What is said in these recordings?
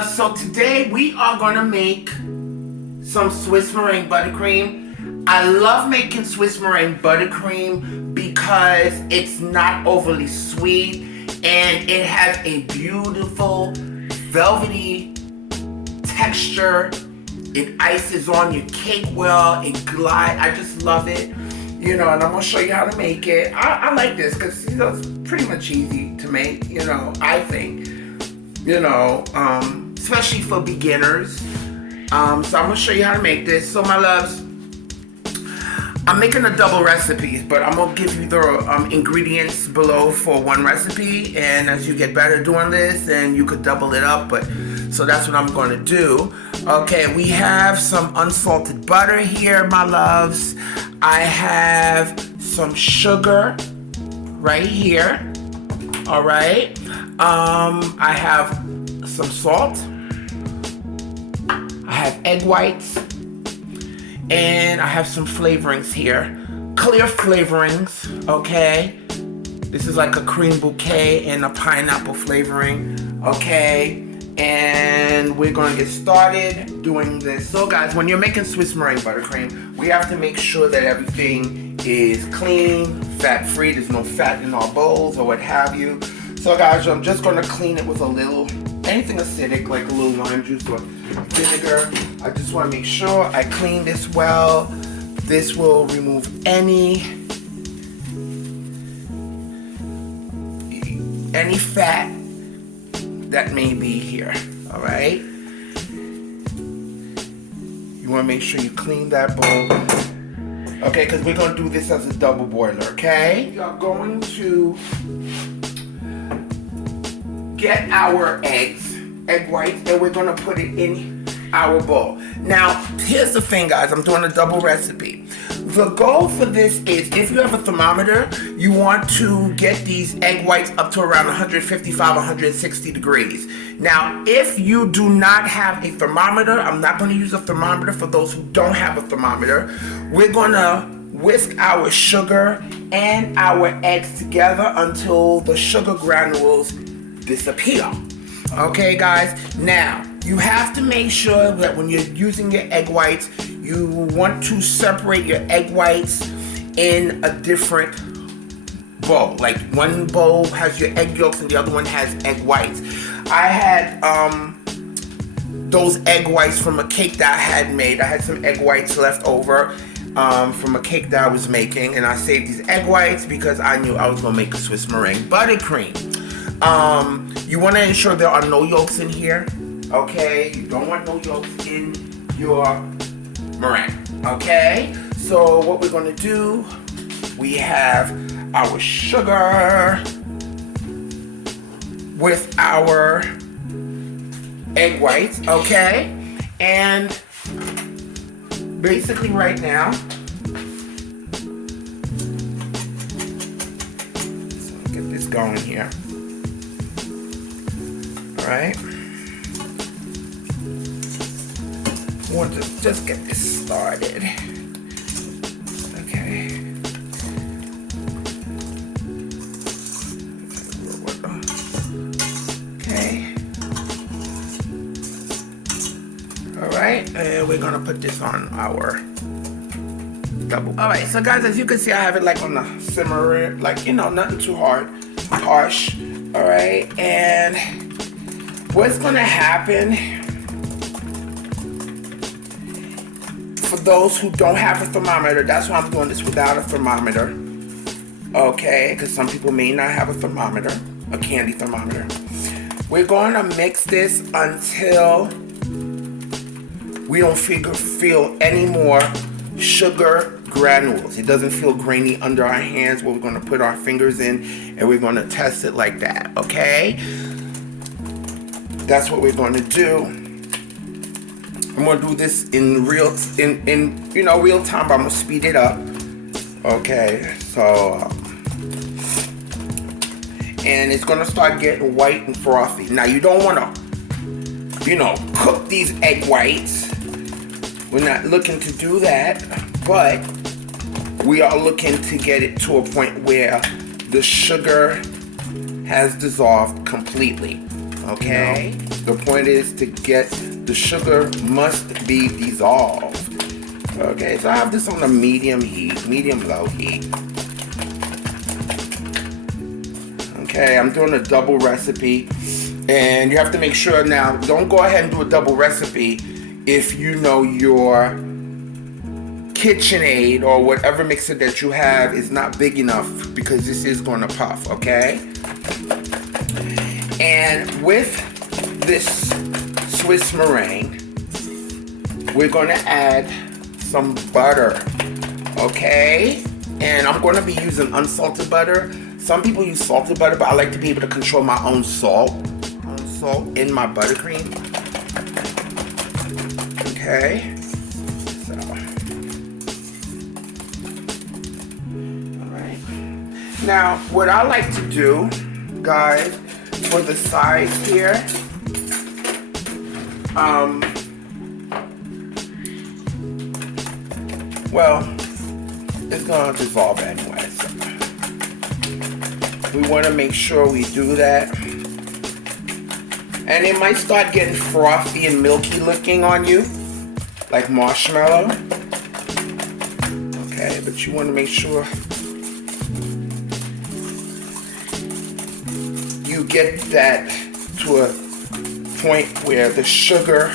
loves. So today we are gonna make some Swiss Meringue Buttercream. I love making Swiss Meringue Buttercream because it's not overly sweet and it has a beautiful velvety texture. It ices on your cake well, it glides. I just love it. You know, and I'm gonna show you how to make it. I like this because, you know, it's pretty much easy to make, you know, I think. You know, especially for beginners. So I'm gonna show you how to make this. So my loves, I'm making a double recipe, but I'm gonna give you the ingredients below for one recipe, and as you get better doing this, then you could double it up, but so that's what I'm gonna do. Okay, we have some unsalted butter here, my loves. I have some sugar right here. All right. I have some salt. I have egg whites. And I have some flavorings here. Clear flavorings, okay? This is like a cream bouquet and a pineapple flavoring, okay? And we're gonna get started doing this. So guys, when you're making Swiss Meringue Buttercream, we have to make sure that everything is clean, fat-free. There's no fat in our bowls or what have you. So guys, I'm just gonna clean it with a little, anything acidic, like a little lime juice or vinegar. I just wanna make sure I clean this well. This will remove any fat that may be here, all right? You wanna make sure you clean that bowl. Okay, because we're gonna do this as a double boiler, okay? We are going to get our egg whites, and we're gonna put it in our bowl. Now, here's the thing, guys. I'm doing a double recipe. The goal for this is, if you have a thermometer, you want to get these egg whites up to around 155, 160 degrees. Now, if you do not have a thermometer, I'm not gonna use a thermometer for those who don't have a thermometer. We're gonna whisk our sugar and our eggs together until the sugar granules disappear. Okay, guys? Now, you have to make sure that when you're using your egg whites, you want to separate your egg whites in a different bowl. Like one bowl has your egg yolks and the other one has egg whites. I had those egg whites from a cake that I had made. I had some egg whites left over from a cake that I was making, and I saved these egg whites because I knew I was gonna make a Swiss Meringue Buttercream. You want to ensure there are no yolks in here, okay? You don't want no yolks in your meringue, okay? So what we're going to do, we have our sugar with our egg whites, okay? And basically right now, so get this going here. Right? I want to just get this started. Okay. Okay. Alright, and we're gonna put this on our double. Alright, so guys, as you can see, I have it like on the simmer, like, you know, nothing too harsh. Alright, and what's gonna happen for those who don't have a thermometer, that's why I'm doing this without a thermometer, okay, because some people may not have a thermometer, a candy thermometer. We're going to mix this until we don't feel any more sugar granules. It doesn't feel grainy under our hands, where we're going to put our fingers in and we're going to test it like that, okay? That's what we're going to do. I'm going to do this in real time, but I'm going to speed it up. Okay, so and it's going to start getting white and frothy. Now you don't want to, cook these egg whites. We're not looking to do that, but we are looking to get it to a point where the sugar has dissolved completely. Okay, The point is to get the sugar must be dissolved. Okay, so I have this on a medium heat, medium-low heat. Okay, I'm doing a double recipe, and you have to make sure now, don't go ahead and do a double recipe if you know your KitchenAid or whatever mixer that you have is not big enough, because this is going to puff, okay? And with this Swiss meringue, we're going to add some butter, okay? And I'm going to be using unsalted butter. Some people use salted butter, but I like to be able to control my own salt in my buttercream. Okay, so, all right. Now, what I like to do, guys, for the sides here, well, it's gonna dissolve anyway, so we want to make sure we do that. And it might start getting frothy and milky looking on you, like marshmallow. Okay, but you want to make sure you get that to a point where the sugar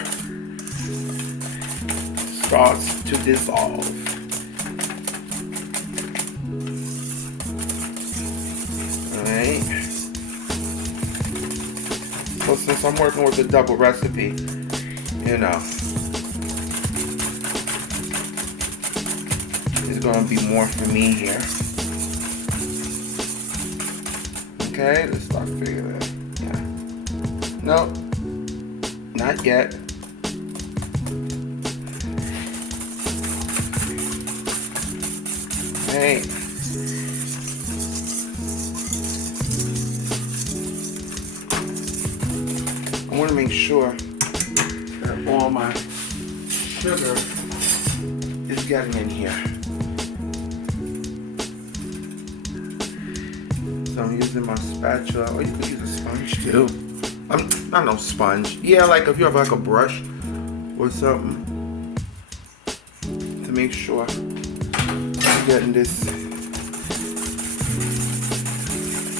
starts to dissolve. Alright. So since I'm working with a double recipe, you know, it's going to be more for me here. Okay, let's start figuring it. Yeah. No, not yet. Hey. I want to make sure that all my sugar is getting in here. So I'm using my spatula, or you could use a sponge too. Not no sponge. Yeah, like if you have like a brush or something, to make sure I'm getting this,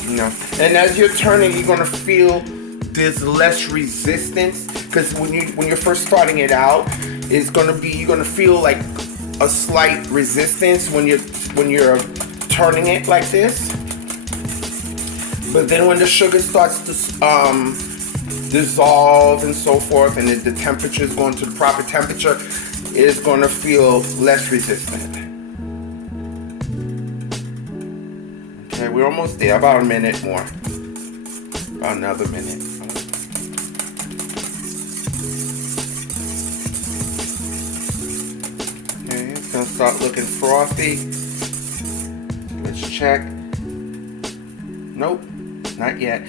you know. And as you're turning, you're gonna feel there's less resistance, because when you're first starting it out, you're gonna feel like a slight resistance when you're turning it like this. But then when the sugar starts to dissolve and so forth, and the temperature is going to the proper temperature, it's going to feel less resistant. Okay, we're almost there. About a minute more. About another minute. Okay, it's going to start looking frothy. Let's check. Nope. Not yet.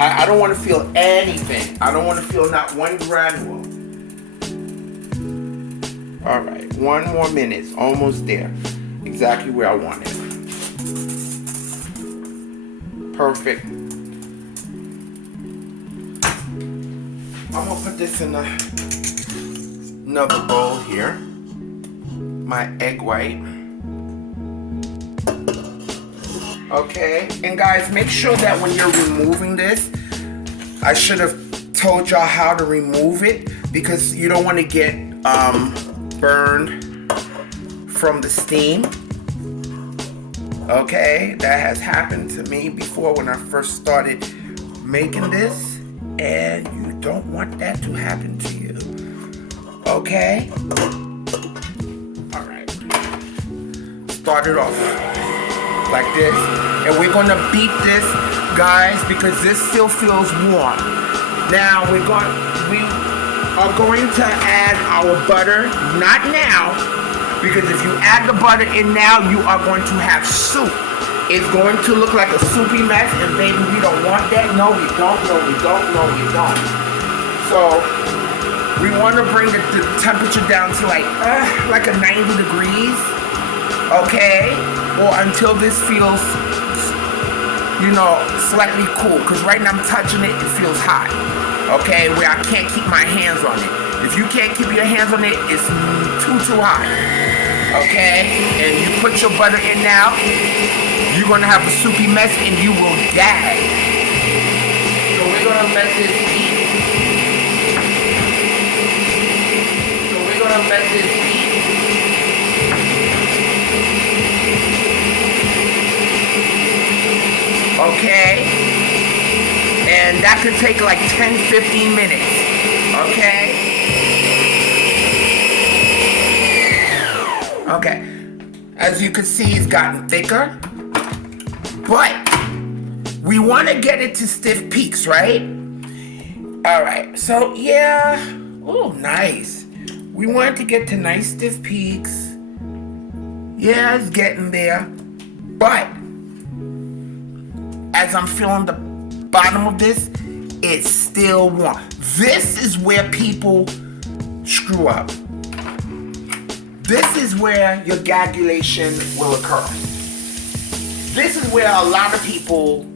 I don't want to feel anything. I don't want to feel not one granule. All right, one more minute. It's almost there. Exactly where I want it. Perfect. I'm gonna put this in another bowl here. My egg white. Okay, and guys, make sure that when you're removing this, I should have told y'all how to remove it, because you don't want to get burned from the steam. Okay, that has happened to me before when I first started making this, and you don't want that to happen to you. Okay? All right. Start it off like this, and we're gonna beat this, guys, because this still feels warm. Now we are going to add our butter, not now, because if you add the butter in now, you are going to have soup. It's going to look like a soupy mess, and baby, we don't want that. No, we don't. No, we don't. No, we don't. So we want to bring the temperature down to like a 90 degrees, okay? Or until this feels, you know, slightly cool. Because right now I'm touching it, it feels hot. okay, where I can't keep my hands on it. If you can't keep your hands on it, it's too hot, okay? And you put your butter in now, you're gonna have a soupy mess and you will gag. So we're gonna let this heat. Okay, and that could take like 10-15 minutes. Okay, as you can see, it's gotten thicker, but we want to get it to stiff peaks, right? All right, so yeah, oh, nice. We want to get to nice stiff peaks. Yeah, it's getting there, but as I'm feeling the bottom of this, it's still warm. This is where people screw up. This is where your gagulation will occur. This is where a lot of people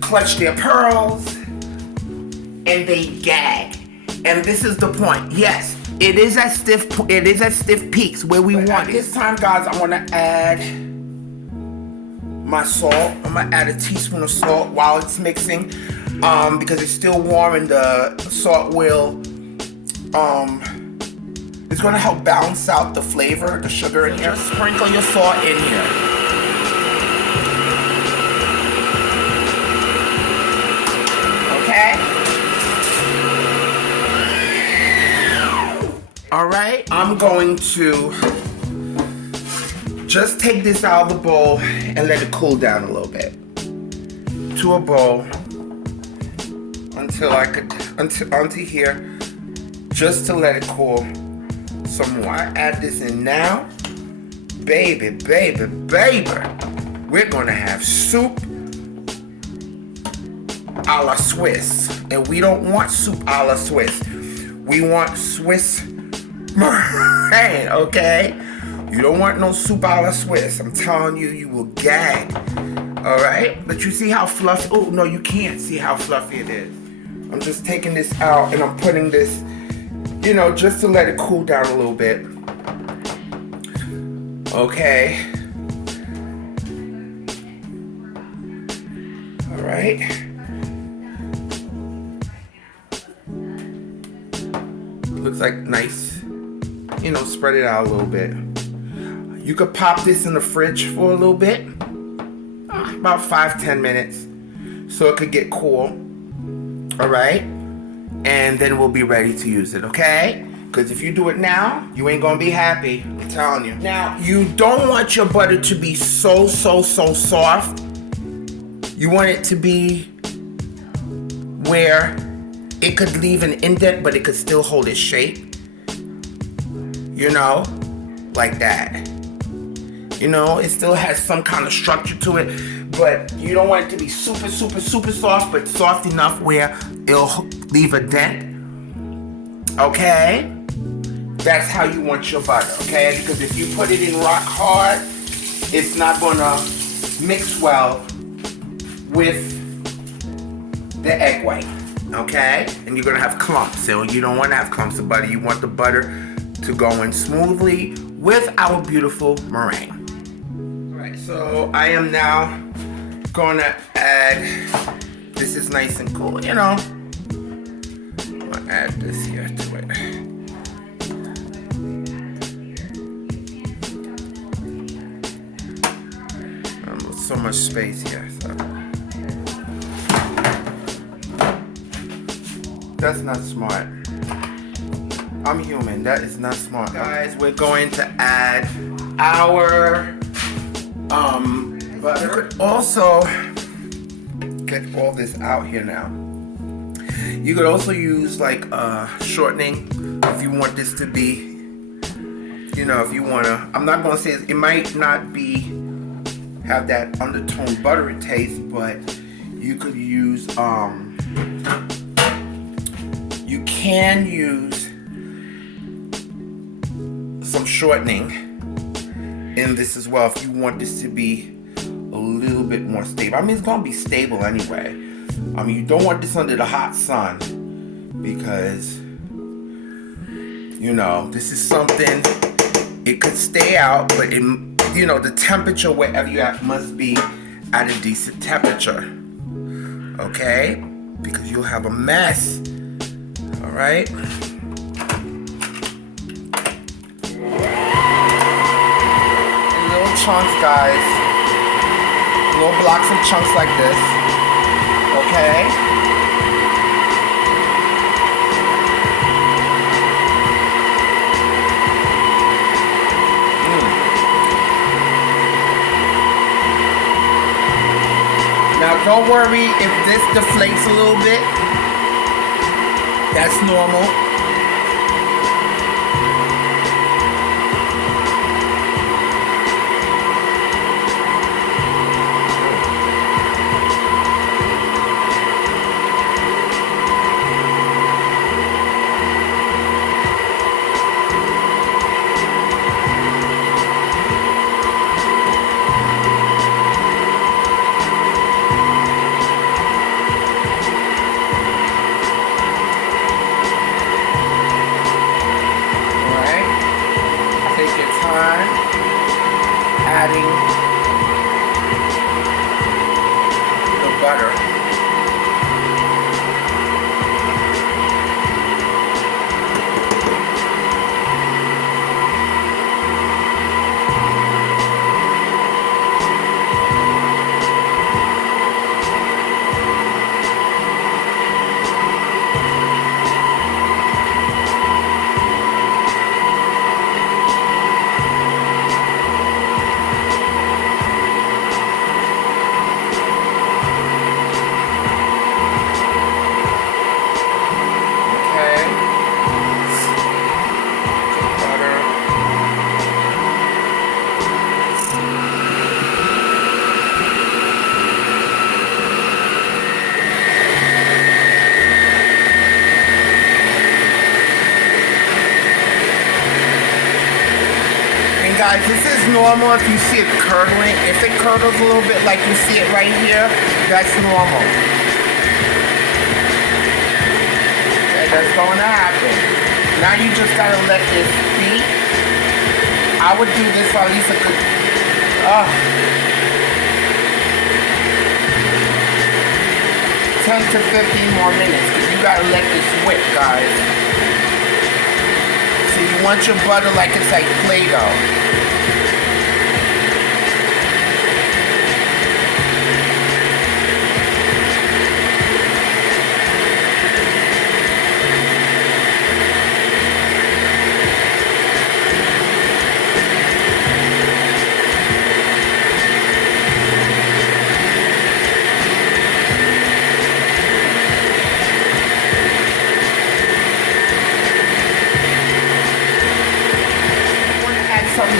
clutch their pearls and they gag. And this is the point. Yes, it is at stiff peaks where we want it. This time, guys, I want to add my salt. I'm gonna add a teaspoon of salt while it's mixing, because it's still warm and the salt will, it's gonna help balance out the flavor, the sugar in here. Sprinkle your salt in here. Okay? All right, I'm going to just take this out of the bowl and let it cool down a little bit to a bowl onto here, just to let it cool some more. I add this in now. Baby, we're gonna have soup a la Swiss. And we don't want soup a la Swiss. We want Swiss meringue, okay? You don't want no soup a la Swiss. I'm telling you, you will gag. All right? But you see how fluffy? Oh, no, you can't see how fluffy it is. I'm just taking this out and I'm putting this, you know, just to let it cool down a little bit. Okay. All right. Looks like nice. You know, spread it out a little bit. You could pop this in the fridge for a little bit, about 5-10 minutes, so it could get cool. All right, and then we'll be ready to use it. Okay? Because if you do it now, you ain't gonna be happy. I'm telling you. Now, you don't want your butter to be so soft. You want it to be where it could leave an indent, but it could still hold its shape. You know, like that. You know, it still has some kind of structure to it, but you don't want it to be super soft, but soft enough where it'll leave a dent. Okay? That's how you want your butter, okay? Because if you put it in rock hard, it's not gonna mix well with the egg white, okay? And you're gonna have clumps, so you don't wanna have clumps of butter. You want the butter to go in smoothly with our beautiful meringue. So I am now gonna add, this is nice and cool, you know. I'm gonna add this here to it. So much space here, so. That's not smart. I'm human, that is not smart. Guys, we're going to add our butter. You could also get all this out here now. You could also use like shortening if you want this to be, you know, if you wanna. I'm not gonna say it might not be have that undertone buttery taste, but you could use you can use some shortening in this as well if you want this to be a little bit more stable. I mean, it's gonna be stable anyway, I mean, you don't want this under the hot sun because, you know, this is something, it could stay out, but it, you know, the temperature wherever you're at must be at a decent temperature. Okay? Because you'll have a mess. All right? Little chunks, guys. Little blocks of chunks like this. Okay? Now don't worry if this deflates a little bit. That's normal. Adding the butter. Guys, this is normal if you see it curdling. If it curdles a little bit like you see it right here, that's normal. Okay, that's going to happen. Now you just got to let this beat. I would do this for at least a good... 10 to 15 more minutes because you got to let this whip, guys. So you want your butter like it's like Play-Doh.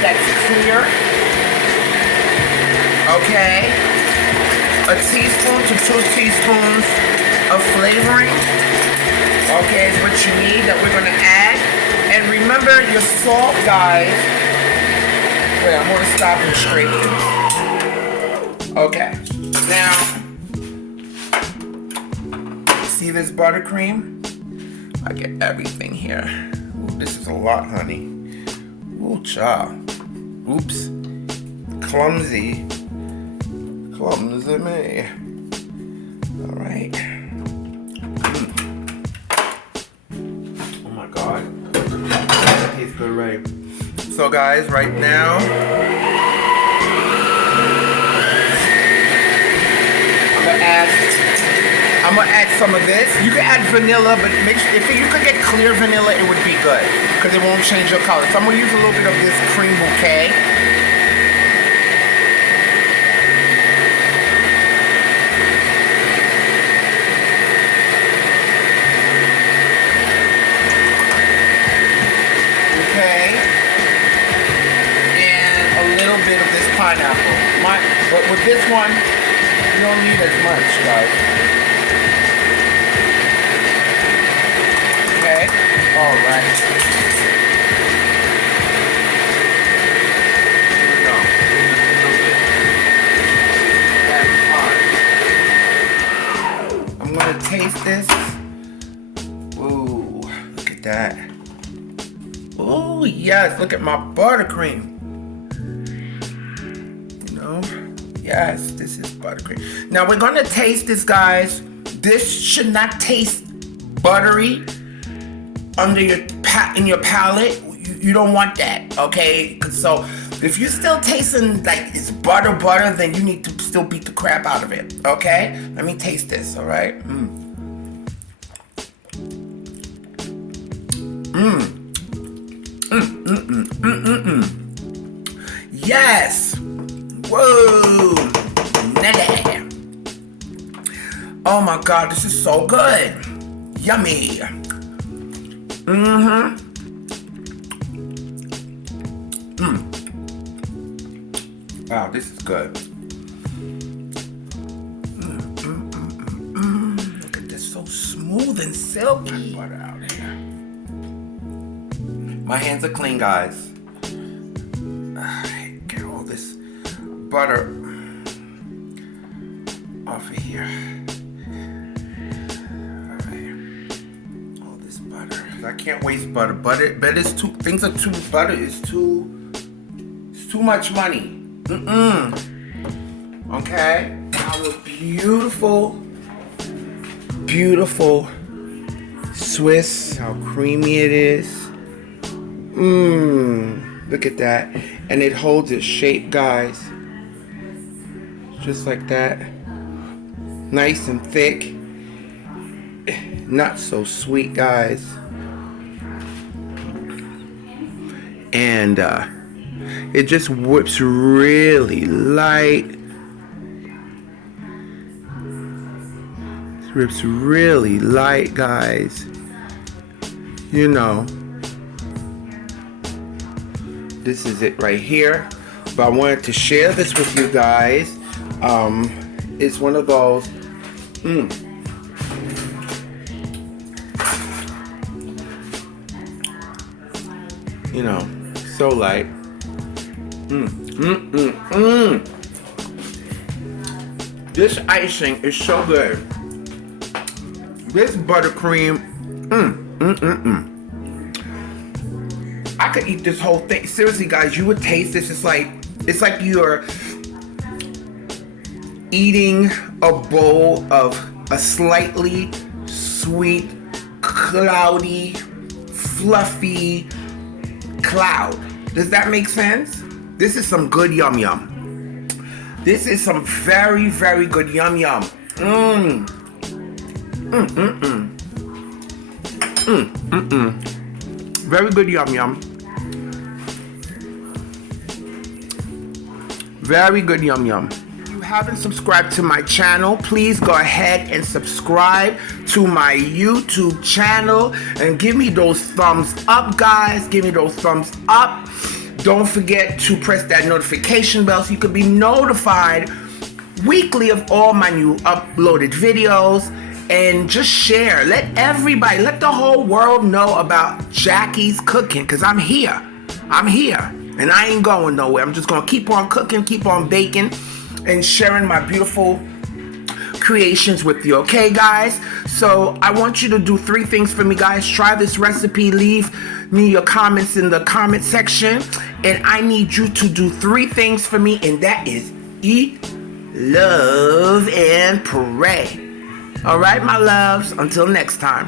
That's clear. Okay. A teaspoon to 2 teaspoons of flavoring. Okay, is what you need that we're going to add. And remember your salt, guys. Wait, I'm going to stop and straighten. Okay. Now, see this buttercream? I get everything here. Ooh, this is a lot, honey. Ooh, child. Oops. Clumsy. Clumsy me. Alright. Oh my god. That tastes good, right? So guys, right now, I'm gonna add some of this. You can add vanilla, but make sure, if you could get clear vanilla, it would be good because it won't change your color. So I'm gonna use a little bit of this cream bouquet. Okay. And a little bit of this pineapple. But with this one, you don't need as much, guys. Okay, all right. Here we go. That's fine. that. Oh yes, look at my buttercream. You know, yes, this is buttercream. Now we're gonna taste this, guys. This should not taste buttery under in your palate. You don't want that, okay? So if you're still tasting like it's butter, then you need to still beat the crap out of it, okay? Let me taste this, all right? Yes! Whoa! Nelly! Oh my God, this is so good! Yummy! Wow, this is good. Look at this, so smooth and silky. Butter out here. My hands are clean, guys. Alright, get all this butter off of here. Alright, all this butter. I can't waste butter. Butter is too. Things are too. Butter is too. It's too much money. Okay. Our beautiful, beautiful Swiss. How creamy it is. Look at that. And it holds its shape, guys. Just like that. Nice and thick. Not so sweet, guys. And it just whips really light. It whips really light, guys. You know. This is it right here. But I wanted to share this with you guys. It's one of those. You know, so light. This icing is so good. This buttercream, I could eat this whole thing. Seriously, guys, you would taste this. It's like you're eating a bowl of a slightly sweet, cloudy, fluffy cloud. Does that make sense? This is some good yum yum. This is some very, very good yum yum. Very good yum yum. Very good yum yum. If you haven't subscribed to my channel, please go ahead and subscribe to my YouTube channel and give me those thumbs up, guys. Give me those thumbs up. Don't forget to press that notification bell so you can be notified weekly of all my new uploaded videos. And just share. Let everybody, let the whole world know about Jackie's Cooking, because I'm here. I'm here. And I ain't going nowhere. I'm just going to keep on cooking, keep on baking, and sharing my beautiful creations with you. Okay, guys? So I want you to do 3 things for me, guys. Try this recipe. Leave me your comments in the comment section. And I need you to do 3 things for me, and that is eat, love, and pray. All right, my loves. Until next time.